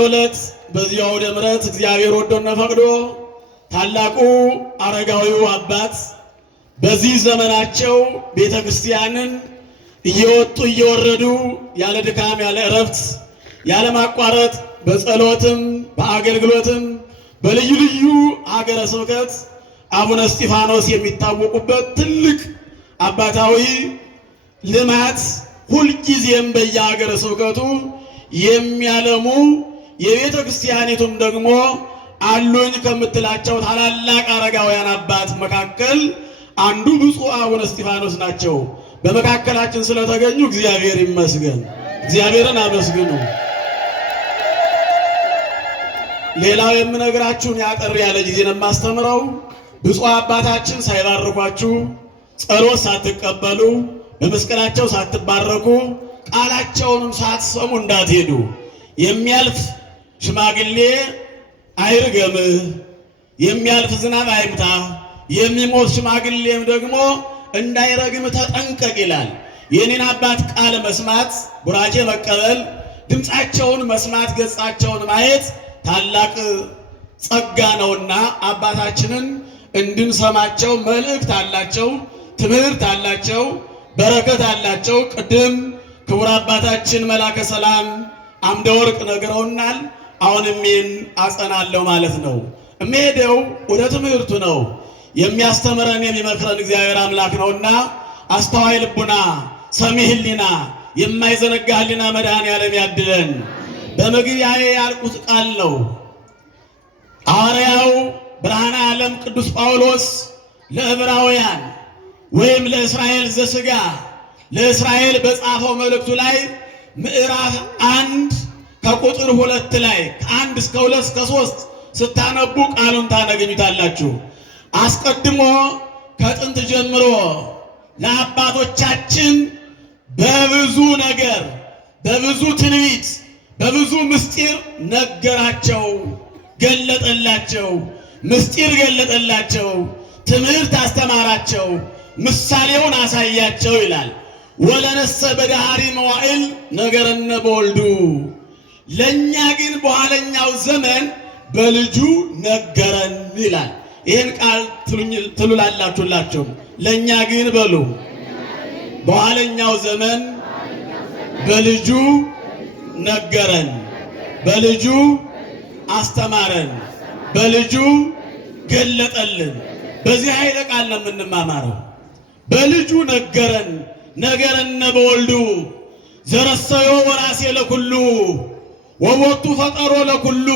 ዕለት በዚያው ደምረት እግዚአብሔር ወዶና ፈቅዶ ታላቁ አረጋዊው አባት በዚህ ዘመናቸው ቤተክርስቲያንን እየወጡ እየወረዱ ያለ ድካም ያለ እረፍት ያለ ማቋረጥ በጸሎትም በአገልግሎትም በልዩ ልዩ ሀገረ ስብከት አቡነ እስጢፋኖስ የሚታወቁበት ትልቅ አባታዊ ልማት ሁልጊዜም በየሀገረ ስብከቱ የሚያለሙ የቤተ ክርስቲያኒቱም ደግሞ አሉኝ ከምትላቸው ታላላቅ አረጋውያን አባት መካከል አንዱ ብፁዕ አቡነ እስጢፋኖስ ናቸው። በመካከላችን ስለተገኙ እግዚአብሔር ይመስገን። እግዚአብሔርን አመስግኑ። ሌላው የምነግራችሁን ያጠር ያለ ጊዜ ነው የማስተምረው። ብፁዕ አባታችን ሳይባርኳችሁ ጸሎት ሳትቀበሉ በመስቀላቸው ሳትባረኩ ቃላቸውንም ሳትሰሙ እንዳትሄዱ። የሚያልፍ ሽማግሌ አይርገምህ፣ የሚያልፍ ዝናብ አይምታ፣ የሚሞት ሽማግሌም ደግሞ እንዳይረግም ተጠንቀቅ ይላል። የኔን አባት ቃል መስማት፣ ቡራኬ መቀበል፣ ድምፃቸውን መስማት፣ ገጻቸውን ማየት ታላቅ ጸጋ ነውና አባታችንን እንድንሰማቸው መልእክት አላቸው፣ ትምህርት አላቸው፣ በረከት አላቸው። ቅድም ክቡር አባታችን መላከ ሰላም አምደ ወርቅ ነግረውናል። አሁንም ይህን አጸናለሁ ማለት ነው። እምሄደው ወደ ትምህርቱ ነው። የሚያስተምረን የሚመክረን እግዚአብሔር አምላክ ነውና አስተዋይ ልቡና፣ ሰሚ ሕሊና፣ የማይዘነጋ ሕሊና መድኃኔዓለም ያድለን። በመግቢያዬ ያልኩት ቃል ነው። ሐዋርያው ብርሃነ ዓለም ቅዱስ ጳውሎስ ለዕብራውያን ወይም ለእስራኤል ዘሥጋ ለእስራኤል በጻፈው መልእክቱ ላይ ምዕራፍ 1 ከቁጥር 2 ላይ ከ1 እስከ 2 እስከ 3 ስታነቡ ቃሉን ታገኙታላችሁ። አስቀድሞ ከጥንት ጀምሮ ለአባቶቻችን በብዙ ነገር በብዙ ትንቢት በብዙ ምስጢር ነገራቸው፣ ገለጠላቸው፣ ምስጢር ገለጠላቸው፣ ትምህርት አስተማራቸው፣ ምሳሌውን አሳያቸው ይላል። ወለነሰ በዳህሪ መዋዕል ነገረነ በወልዱ፣ ለእኛ ግን በኋለኛው ዘመን በልጁ ነገረን ይላል። ይህን ቃል ትሉላላችሁላችሁ። ለእኛ ግን በሉ በኋለኛው ዘመን በልጁ ነገረን፣ በልጁ አስተማረን፣ በልጁ ገለጠልን። በዚህ ኃይለ ቃል ነው የምንማማረው። በልጁ ነገረን ነገረነ በወልዱ ዘረሰዮ ወራሴ ለኩሉ ወወቱ ፈጠሮ ለኩሉ፣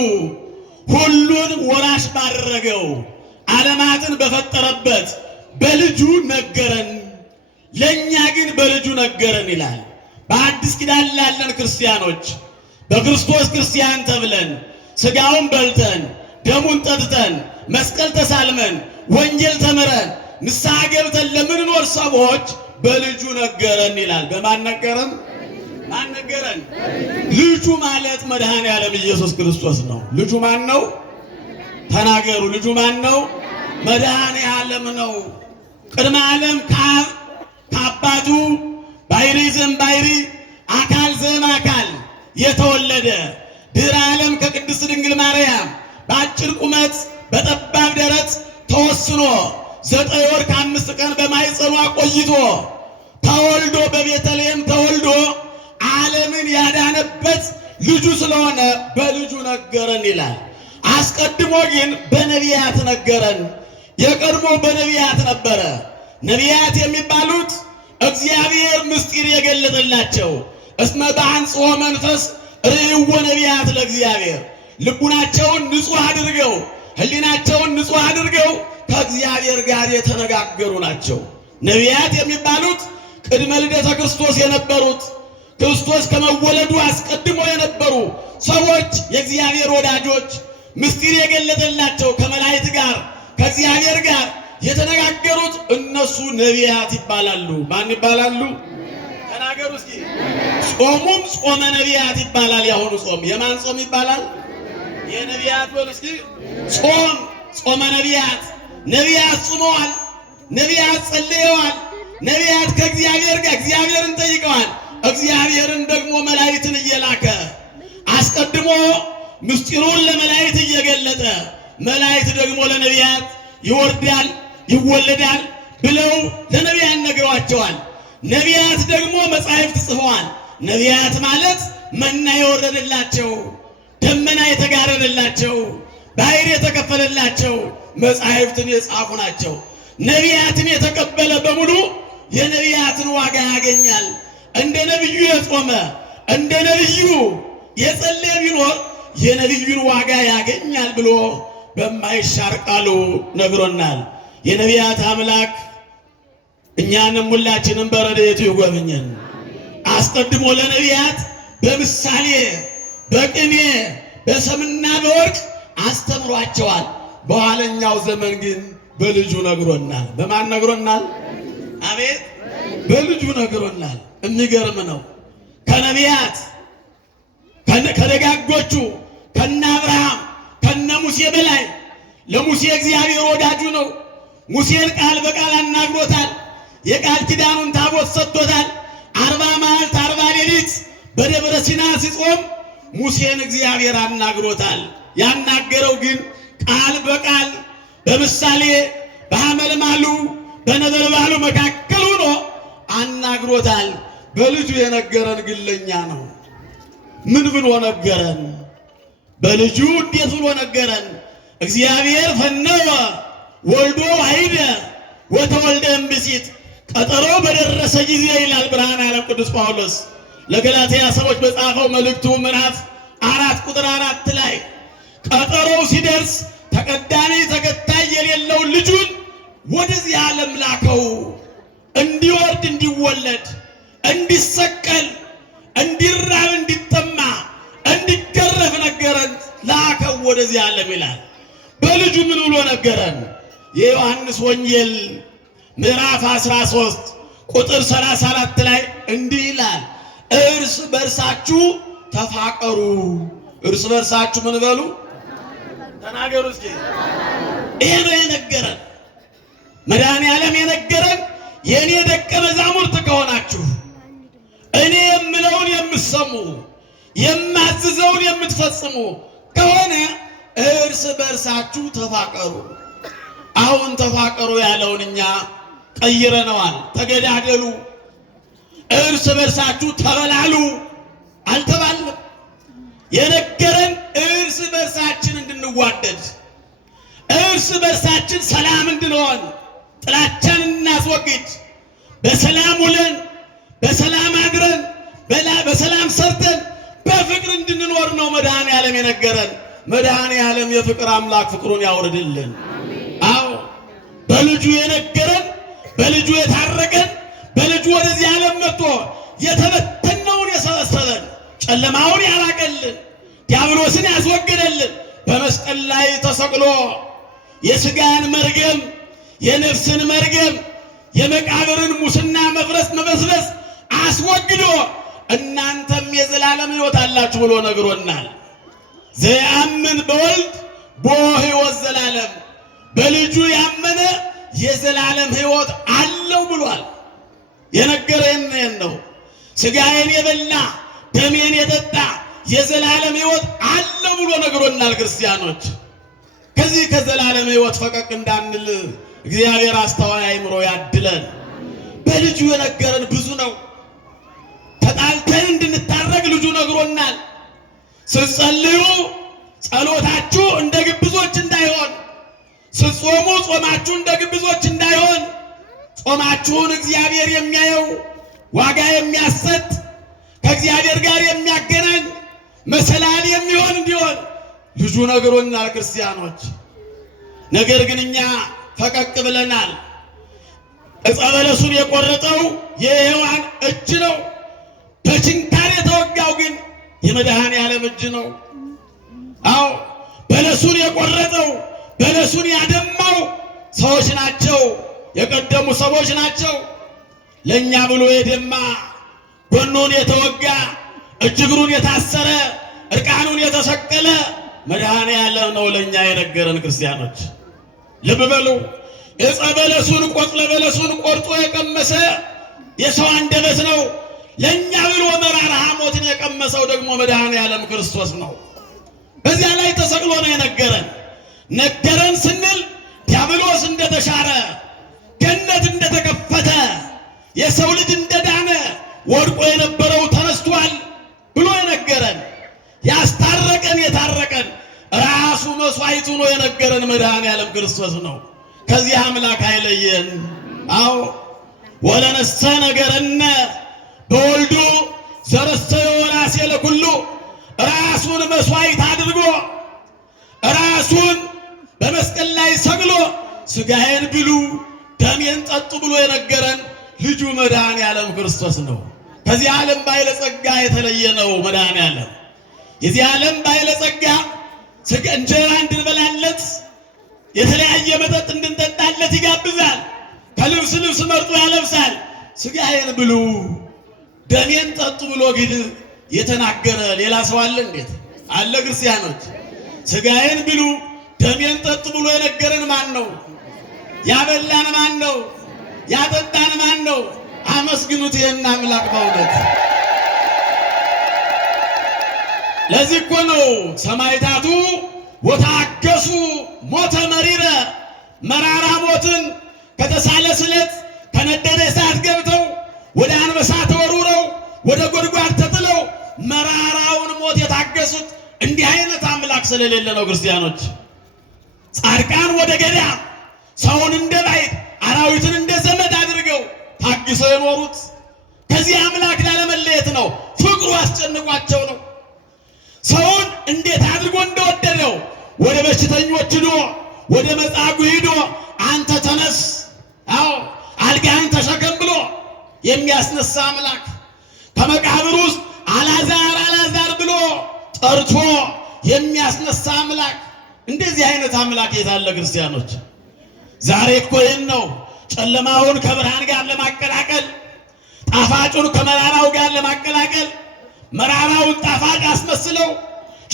ሁሉን ወራሽ ባደረገው ዓለማትን በፈጠረበት በልጁ ነገረን፣ ለእኛ ግን በልጁ ነገረን ይላል። በአዲስ ኪዳን ላለን ክርስቲያኖች በክርስቶስ ክርስቲያን ተብለን ሥጋውን በልተን ደሙን ጠጥተን መስቀል ተሳልመን ወንጌል ተምረን ንስሐ ገብተን ለምንኖር ሰዎች በልጁ ነገረን ይላል። በማን ነገረን? ማን ነገረን? ልጁ ማለት መድኃኔዓለም ኢየሱስ ክርስቶስ ነው። ልጁ ማን ነው? ተናገሩ። ልጁ ማን ነው? መድኃኔዓለም ነው። ቅድመ ዓለም ከአባቱ ባሕሪ ዘእምባሕሪ አካል ዘእምአካል የተወለደ ድኅረ ዓለም ከቅድስት ድንግል ማርያም በአጭር ቁመት በጠባብ ደረት ተወስኖ 9 ወር ከ5 ቀን በማኅፀኗ ቆይቶ ተወልዶ በቤተልሔም ተወልዶ ዓለምን ያዳነበት ልጁ ስለሆነ በልጁ ነገረን ይላል። አስቀድሞ ግን በነቢያት ነገረን። የቀድሞ በነቢያት ነበረ። ነቢያት የሚባሉት እግዚአብሔር ምስጢር የገለጠላቸው እስመ በአንጽሖ መንፈስ ርእይዎ ነቢያት ለእግዚአብሔር፣ ልቡናቸውን ንጹሕ አድርገው ሕሊናቸውን ንጹሕ አድርገው ከእግዚአብሔር ጋር የተነጋገሩ ናቸው። ነቢያት የሚባሉት ቅድመ ልደተ ክርስቶስ የነበሩት ክርስቶስ ከመወለዱ አስቀድሞ የነበሩ ሰዎች የእግዚአብሔር ወዳጆች ምስጢር የገለጠላቸው ከመላእክት ጋር ከእግዚአብሔር ጋር የተነጋገሩት እነሱ ነቢያት ይባላሉ። ማን ይባላሉ? ተናገሩ እስኪ። ጾሙም ጾመ ነቢያት ይባላል። ያሁኑ ጾም የማን ጾም ይባላል? የነቢያት በሉ እስኪ። ጾም ጾመ ነቢያት። ነቢያት ጾመዋል፣ ነቢያት ጸልየዋል፣ ነቢያት ከእግዚአብሔር ጋር እግዚአብሔርን ጠይቀዋል። እግዚአብሔርን ደግሞ መላእክትን እየላከ አስቀድሞ ምስጢሩን ለመላእክት እየገለጠ መላእክት ደግሞ ለነቢያት ይወርዳል ይወለዳል ብለው ለነቢያት ነግረዋቸዋል። ነቢያት ደግሞ መጻሕፍት ጽፈዋል። ነቢያት ማለት መና የወረደላቸው፣ ደመና የተጋረደላቸው፣ ባሕር የተከፈለላቸው መጻሕፍትን የጻፉ ናቸው። ነቢያትን የተቀበለ በሙሉ የነቢያትን ዋጋ ያገኛል። እንደ ነቢዩ የጾመ እንደ ነቢዩ የጸለየ ቢኖር የነቢዩን ዋጋ ያገኛል ብሎ በማይሻር ቃሉ ነግሮናል። የነቢያት አምላክ እኛንም ሁላችንም በረድኤቱ ይጎብኘን። አስቀድሞ ለነቢያት በምሳሌ በቅኔ በሰምና በወርቅ አስተምሯቸዋል። በኋለኛው ዘመን ግን በልጁ ነግሮናል። በማን ነግሮናል? አቤት በልጁ ነግሮናል። የሚገርም ነው። ከነቢያት ከደጋጎቹ ከነ አብርሃም ከነ ሙሴ በላይ ለሙሴ እግዚአብሔር ወዳጁ ነው። ሙሴን ቃል በቃል አናግሮታል። የቃል ኪዳኑን ታቦት ሰጥቶታል። 40 መዓልት 40 ሌሊት በደብረ ሲና ሲጾም ሙሴን እግዚአብሔር አናግሮታል። ያናገረው ግን ቃል በቃል በምሳሌ በሐመልማሉ በነበልባሉ መካከል ሆኖ አናግሮታል። በልጁ የነገረን ግን ለኛ ነው። ምን ብሎ ነገረን? በልጁ እንዴት ብሎ ነገረን? እግዚአብሔር ፈነወ ወልዶ ዋሕደ ወተወልደ እምብእሲት ቀጠሮ በደረሰ ጊዜ ይላል ብርሃነ ዓለም ቅዱስ ጳውሎስ ለገላትያ ሰዎች በጻፈው መልእክቱ ምዕራፍ 4 ቁጥር 4 ላይ ቀጠሮው ሲደርስ ተቀዳሚ ተከታይ የሌለው ልጁን ወደዚህ ዓለም ላከው። እንዲወርድ እንዲወለድ እንዲሰቀል እንዲራብ እንዲጠማ እንዲገረፍ ነገረን። ላከው ወደዚህ ዓለም ይላል። በልጁ ምን ብሎ ነገረን? የዮሐንስ ወንጌል ምዕራፍ 13 ቁጥር 34 ላይ እንዲህ ይላል፣ እርስ በርሳችሁ ተፋቀሩ። እርስ በርሳችሁ ምን በሉ? ተናገሩ እስኪ። ይሄ ነው የነገረን። መድኃኔዓለም የነገረን የእኔ ደቀ መዛሙርት ከሆናችሁ እኔ የምለውን የምትሰሙ የማዝዘውን የምትፈጽሙ ከሆነ እርስ በርሳችሁ ተፋቀሩ። አሁን ተፋቀሩ ያለውን እኛ ቀይረነዋል። ተገዳደሉ፣ እርስ በርሳችሁ ተበላሉ አልተባልንም። የነገረን እርስ በርሳችን እንድንዋደድ፣ እርስ በርሳችን ሰላም እንድንሆን፣ ጥላቻን እናስወግድ፣ በሰላም ውለን በሰላም አድረን በሰላም ሰርተን በፍቅር እንድንኖር ነው መድኃኔዓለም የነገረን። መድኃኔዓለም የፍቅር አምላክ ፍቅሩን ያውርድልን። አዎ በልጁ የነገረን፣ በልጁ የታረቀን፣ በልጁ ወደዚህ ዓለም መጥቶ የተበተነውን የሰበሰበን፣ ጨለማውን ያራቀልን፣ ዲያብሎስን ያስወገደልን፣ በመስቀል ላይ ተሰቅሎ የሥጋን መርገም የነፍስን መርገም የመቃብርን ሙስና መፍረስ መበስበስ አስወግዶ እናንተም የዘላለም ሕይወት አላችሁ ብሎ ነግሮናል። ዘያምን በወልድ ቦ ሕይወት ዘላለም፣ በልጁ ያመነ የዘላለም ሕይወት አለው ብሏል። የነገረን ነው። ሥጋዬን የበላ ደሜን የጠጣ የዘላለም ሕይወት አለው ብሎ ነግሮናል። ክርስቲያኖች ከዚህ ከዘላለም ሕይወት ፈቀቅ እንዳንል እግዚአብሔር አስተዋይ አእምሮ ያድለን። በልጁ የነገረን ብዙ ነው። ተጣልተን እንድንታረቅ ልጁ ነግሮናል። ስትጸልዩ ጸሎታችሁ እንደ ግብዞች እንዳይሆን፣ ስትጾሙ ጾማችሁ እንደ ግብዞች እንዳይሆን፣ ጾማችሁን እግዚአብሔር የሚያየው ዋጋ የሚያሰጥ ከእግዚአብሔር ጋር የሚያገናኝ መሰላል የሚሆን እንዲሆን ልጁ ነግሮናል። ክርስቲያኖች ነገር ግን እኛ ፈቀቅ ብለናል። ዕፀ በለሱን የቆረጠው የሔዋን እጅ ነው። በችንካር የተወጋው ግን የመድኃኔዓለም እጅ ነው። አዎ በለሱን የቆረጠው በለሱን ያደማው ሰዎች ናቸው፣ የቀደሙ ሰዎች ናቸው። ለእኛ ብሎ የደማ ጎኑን የተወጋ እጅ እግሩን የታሰረ እርቃኑን የተሰቀለ መድኃኔዓለም ነው ለእኛ የነገረን። ክርስቲያኖች ልብ በሉ። ዕፀ በለሱን ቆጽለ በለሱን ቆርጦ የቀመሰ የሰው አንደበት ነው። ለእኛ ብሎ መራራ ሐሞትን የቀመሰው ደግሞ መድኃኔዓለም ክርስቶስ ነው። በዚህ ነገረን ስንል ዲያብሎስ እንደተሻረ፣ ገነት እንደተከፈተ፣ የሰው ልጅ እንደዳነ፣ ወድቆ የነበረው ተነስቷል ብሎ የነገረን ያስታረቀን የታረቀን ራሱ መስዋዕቱ ነው የነገረን መድኃኔዓለም ክርስቶስ ነው። ከዚህ አምላክ አይለየን። አዎ ወለነሰ ነገረነ በወልዱ ዘረሰዮ ወራሴ ለኩሉ ራሱን መስዋዕት አድርጎ ራሱን በመስቀል ላይ ሰቅሎ ሥጋዬን ብሉ ደሜን ጠጡ ብሎ የነገረን ልጁ መድኃኔዓለም ክርስቶስ ነው። ከዚህ ዓለም ባለጸጋ የተለየ ነው መድኃኔዓለም። የዚህ ዓለም ባለጸጋ እንጀራ እንድንበላለት የተለያየ መጠጥ እንድንጠጣለት ይጋብዛል። ከልብስ ልብስ መርጦ ያለብሳል። ሥጋዬን ብሉ ደሜን ጠጡ ብሎ ግን የተናገረ ሌላ ሰው አለ? እንዴት አለ? ክርስቲያኖች ሥጋዬን ብሉ ደሜን ጠጡ ብሎ የነገረን ማን ነው? ያበላን ማን ነው? ያጠጣን ማን ነው? አመስግኑት ይህን አምላክ በእውነት። ለዚህ እኮ ነው ሰማዕታቱ ወታገሱ ሞተ መሪረ መራራ ሞትን ከተሳለ ስለት ከነደደ እሳት ገብተው ወደ አንበሳ ተወርውረው ወደ ጎድጓድ ተጥለው መራራውን ሞት የታገሱት እንዲህ አይነት አምላክ ስለሌለ ነው። ክርስቲያኖች ጻድቃን ወደ ገዳም ሰውን እንደ ባዕድ አራዊትን እንደ ዘመድ አድርገው ታግሰው የኖሩት ከዚህ አምላክ ላለመለየት ነው። ፍቅሩ አስጨንቋቸው ነው። ሰውን እንዴት አድርጎ እንደወደደው ወደ በሽተኞች ሂዶ ወደ መጻጉዕ ሂዶ አንተ ተነስ፣ አዎ አልጋህን ተሸከም ብሎ የሚያስነሳ አምላክ፣ ከመቃብር ውስጥ አልዓዛር ብሎ ጠርቶ የሚያስነሳ አምላክ። እንደዚህ አይነት አምላክ የት አለ? ክርስቲያኖች ዛሬ እኮ ይህን ነው ጨለማውን ከብርሃን ጋር ለማቀላቀል፣ ጣፋጩን ከመራራው ጋር ለማቀላቀል መራራውን ጣፋጭ አስመስለው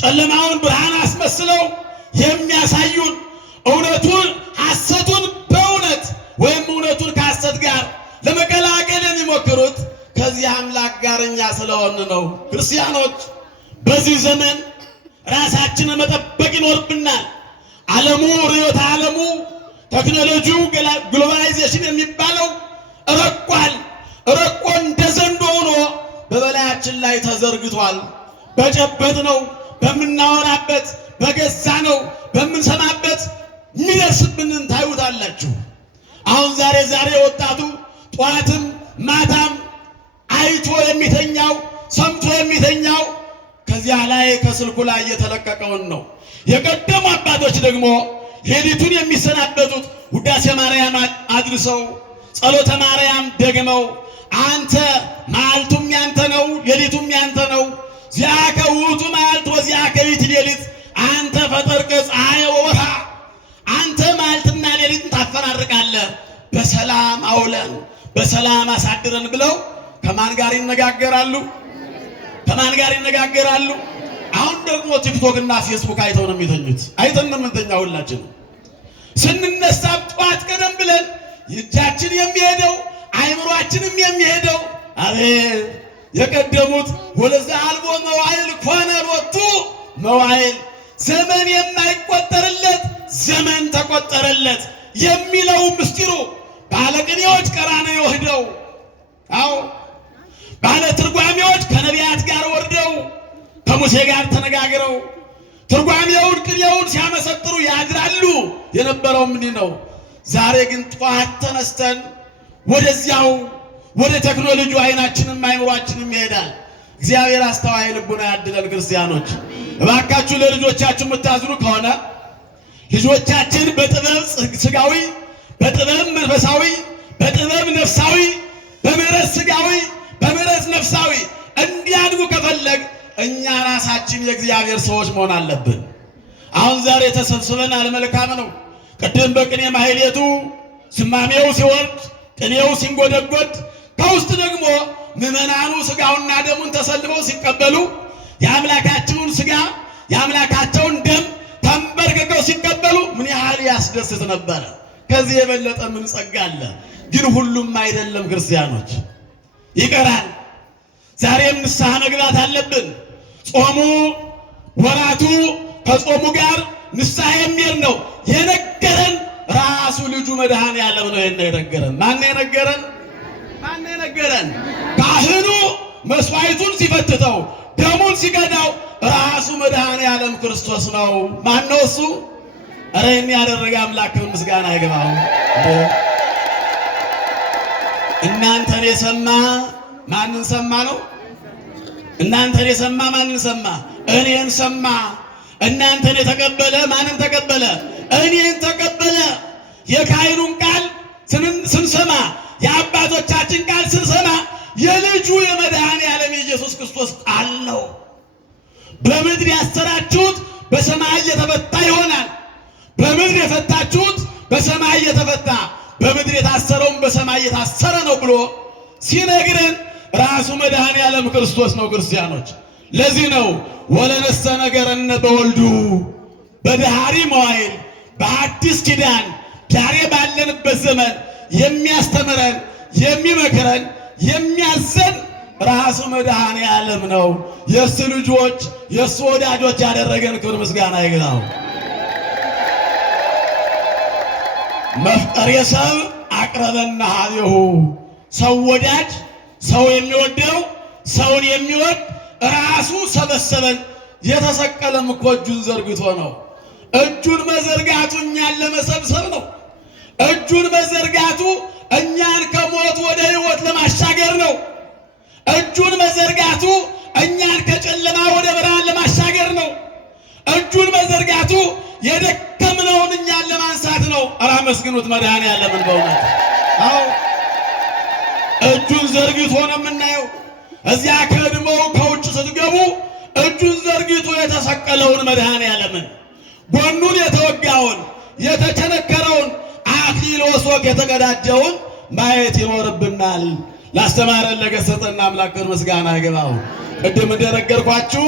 ጨለማውን ብርሃን አስመስለው የሚያሳዩን እውነቱን ሐሰቱን በእውነት ወይም እውነቱን ከሐሰት ጋር ለመቀላቀል የሚሞክሩት ከዚህ አምላክ ጋር እኛ ስለሆን ነው። ክርስቲያኖች በዚህ ዘመን ራሳችንን መጠበቅ ይኖርብናል። ዓለሙ ርዕዮተ ዓለሙ ቴክኖሎጂው ግሎባላይዜሽን የሚባለው ረቋል። ረቆ እንደ ዘንዶ ሆኖ በበላያችን ላይ ተዘርግቷል። በጨበጥ ነው በምናወራበት በገዛ ነው በምንሰማበት የሚደርስብንን ታዩታላችሁ። አሁን ዛሬ ወጣቱ ጠዋትም ማታም አይቶ የሚተኛው ሰምቶ የሚተኛው ከዚያ ላይ ከስልኩ ላይ የተለቀቀውን ነው። የቀደሙ አባቶች ደግሞ ሌሊቱን የሚሰናበቱት ውዳሴ ማርያም አድርሰው ጸሎተ ማርያም ደግመው አንተ መዓልቱም ያንተ ነው ሌሊቱም ያንተ ነው፣ ዚአከ ውእቱ መዓልት ወዚአከ ይእቲ ሌሊት፣ አንተ ፈጠርከ ፀሐየ ወወርኃ፣ አንተ መዓልትና ሌሊትን ታፈራርቃለህ፣ በሰላም አውለን በሰላም አሳድረን ብለው ከማን ጋር ይነጋገራሉ? ከማን ጋር ይነጋገራሉ? አሁን ደግሞ ቲክቶክ እና ፌስቡክ አይተው ነው የሚተኙት። አይተን ነው የምንተኛው ሁላችን። ስንነሳ ጠዋት ቀደም ብለን እጃችን የሚሄደው አይምሯችንም የሚሄደው አቤት የቀደሙት ወለዛ አልቦ መዋዕል ኮነ ሎቱ መዋዕል፣ ዘመን የማይቆጠርለት ዘመን ተቆጠረለት የሚለው ምስጢሩ ባለቅኔዎች ቀራንዮ ሄደው፣ አዎ ባለ ትርጓሜዎች ከነቢያት ጋር ወርደው ከሙሴ ጋር ተነጋግረው ትርጓሜውን ቅኔውን ሲያመሰጥሩ ያድራሉ። የነበረው ምንድን ነው? ዛሬ ግን ጠዋት ተነስተን ወደዚያው ወደ ቴክኖሎጂው አይናችንም አይምሯችንም ይሄዳል። እግዚአብሔር አስተዋይ ልቡና ያድለን። ክርስቲያኖች እባካችሁ ለልጆቻችሁ የምታዝኑ ከሆነ ልጆቻችን በጥበብ ስጋዊ፣ በጥበብ መንፈሳዊ፣ በጥበብ ነፍሳዊ፣ በምሕረት ስጋዊ፣ በምሕረት ነፍሳዊ እንዲያድጉ ከፈለግ እኛ ራሳችን የእግዚአብሔር ሰዎች መሆን አለብን። አሁን ዛሬ ተሰብስበናል፣ መልካም ነው። ቅድም በቅኔ ማህሌቱ ዝማሜው ሲወርድ ቅኔው ሲንጎደጎድ ከውስጥ ደግሞ ምዕመናኑ ስጋውና ደሙን ተሰልፈው ሲቀበሉ የአምላካቸውን ስጋ የአምላካቸውን ደም ተንበርክከው ሲቀበሉ ምን ያህል ያስደስት ነበረ። ከዚህ የበለጠ ምን ጸጋ አለ? ግን ሁሉም አይደለም ክርስቲያኖች፣ ይቀራል። ዛሬም ንስሐ መግባት አለብን። ጾሙ ወራቱ ከጾሙ ጋር ንስሐ የሚሄድ ነው የነገረን ራሱ ልጁ መድኃኔዓለም ነው የነገረን። ማን የነገረን? ማን የነገረን? ካህኑ መስዋዕቱን ሲፈትተው ደሙን ሲቀዳው ራሱ መድኃኔዓለም ክርስቶስ ነው። ማን ነው እሱ? ኧረ ያደረገ አምላክ ምስጋና ይግባው። እናንተን የሰማ ማንን ሰማ ነው? እናንተን የሰማ ማንን ሰማ? እኔን ሰማ። እናንተን የተቀበለ ማንን ተቀበለ? እኔን ተቀበለ። የካህኑን ቃል ስንሰማ፣ የአባቶቻችን ቃል ስንሰማ የልጁ የመድኃኔዓለም የኢየሱስ ክርስቶስ ቃል ነው። በምድር ያሰራችሁት በሰማይ የተፈታ ይሆናል፣ በምድር የፈታችሁት በሰማይ የተፈታ፣ በምድር የታሰረውም በሰማይ የታሰረ ነው ብሎ ሲነግረን ራሱ መድኃኔዓለም ክርስቶስ ነው። ክርስቲያኖች ለዚህ ነው ወለነሰ ነገረነ በወልዱ በድኃሪ መዋዕል በአዲስ ኪዳን ዛሬ ባለንበት ዘመን የሚያስተምረን የሚመክረን የሚያዘን ራሱ መድኃኔዓለም ነው። የእሱ ልጆች የእሱ ወዳጆች ያደረገን ክብር ምስጋና ይግባው። መፍቀሬ ሰብእ አቅረበነ ኀቤሁ ሰው ወዳጅ ሰው የሚወደው ሰውን የሚወድ ራሱ ሰበሰበን። የተሰቀለም እኮ እጁን ዘርግቶ ነው። እጁን መዘርጋቱ እኛን ለመሰብሰብ ነው። እጁን መዘርጋቱ እኛን ከሞት ወደ ሕይወት ለማሻገር ነው። እጁን መዘርጋቱ እኛን ከጨለማ ወደ ብርሃን ለማሻገር ነው። እጁን መዘርጋቱ የደከምነውን እኛን ለማንሳት ነው። ኧረ አመስግኑት መድኃኔዓለምን በእውነት። አዎ እጁን ዘርግቶ ነው የምናየው። እዚያ ከድሞው ከውጭ ስትገቡ እጁን ዘርግቶ የተሰቀለውን መድኃኔዓለምን፣ ጎኑን የተወጋውን የተቸነከረውን አክሊለ ሦክ የተቀዳጀውን ማየት ይኖርብናል። ላስተማረን ለገሰጸን አምላክ ምስጋና ይግባው። ቅድም እንደነገርኳችሁ